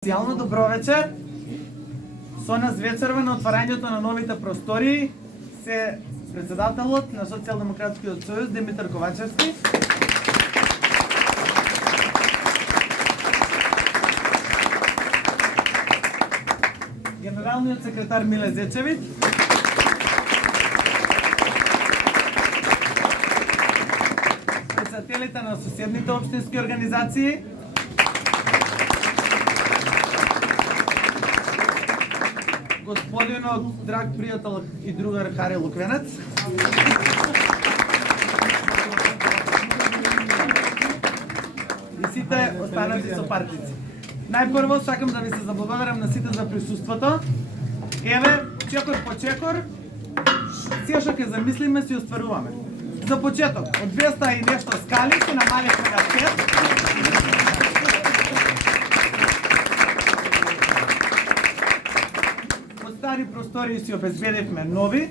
Специјално добро вечер. Со нас вечерва на отварањето на новите простории се председателот на Социјалдемократскиот сојуз Димитар Ковачевски, генералниот секретар Миле Зечевиќ, председателите на соседните општински организации, господинот драг пријател и другар Хари Луквенец, и сите останати сопартници. Најпрво сакам да ви се заблагодарам на сите за присуството. Еве, чекор по чекор, сите што ќе замислиме си остваруваме. За почеток, од 200 и нешто скали се намалихме на 5. Стари простории си обезбедивме нови.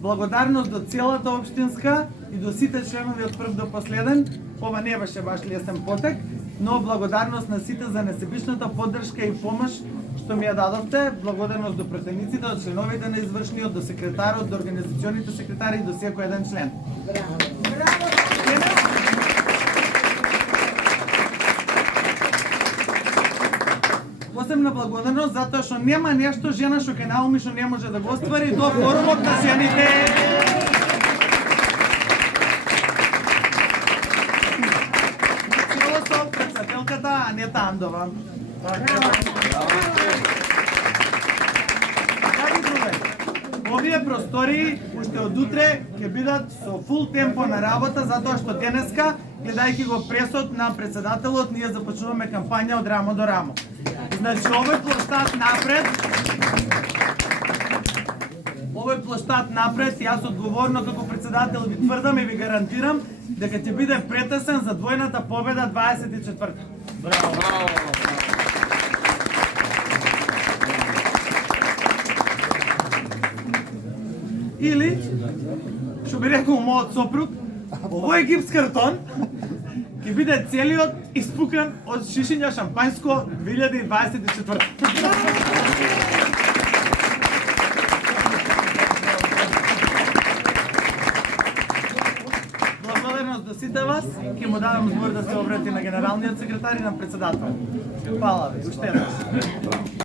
Благодарност до целата општинска и до сите членови од прв до последен. Ова не беше баш лесен потек, но благодарност на сите за несебичната поддршка и помош што ми ја дадовте. Благодарност до пратениците, до членовите на извршниот, до секретарот, до организационите секретари и до секој еден член. Браво! Посебна благодарност затоа што нема нешто жена што ќе науми што не може да го оствари до форумот на жените. Цело со председателката Анета Андова. Драги другари, овие простории уште од утре ќе бидат со фул темпо на работа затоа што денеска, гледајќи го пресот на председателот, ние започнуваме кампања од рамо до рамо. Значи, овој площад напред, јас одговорно како председател ви тврдам и ви гарантирам дека ќе биде претесен за двојната победа 24. Браво! Или, што би рекол мојот сопруг, овој гипс картон ќе биде целиот испукан од шишиња шампањско 2024. Благодарност до сите вас, ќе му давам збор да се обрати на генералниот секретар и на председател. Фала ви, уште еднаш.